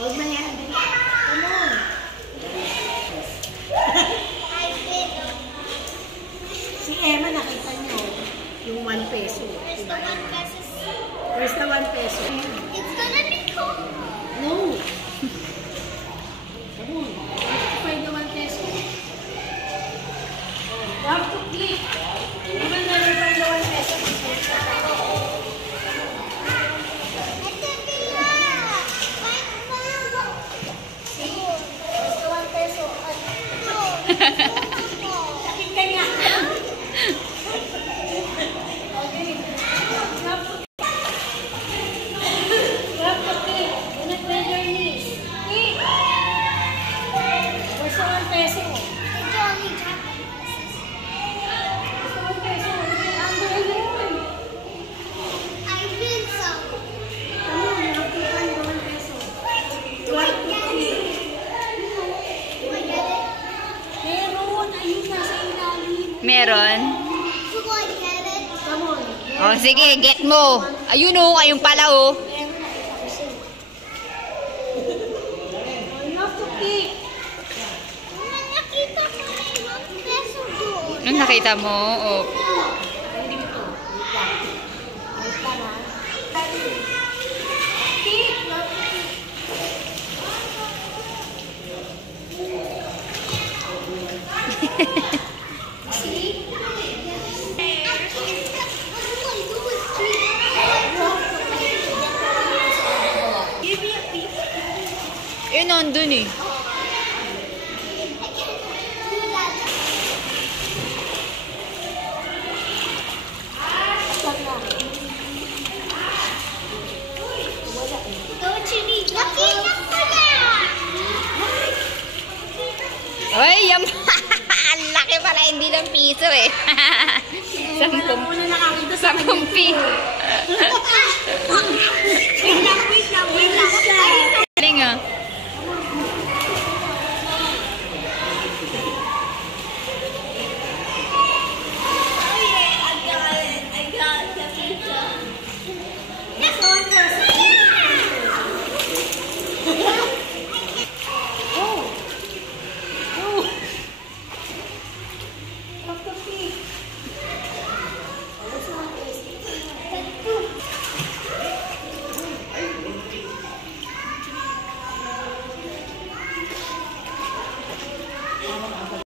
Huwag na yan. Come on. Si Emma, nakita niyo yung 1 peso. Where's the 1 peso? Where's the 1 peso? It's gonna be cold. No. Come on. Find the 1 peso. You have to click. You will never find the 1 peso. Sakit ka niya. Meron. Oh, sige, get mo. Ayun o, ayun pala o. Anong nakita mo? Oh. Eh, nandun eh. Ay, yan. Ang laki pala, hindi ng piso eh. 10 piso.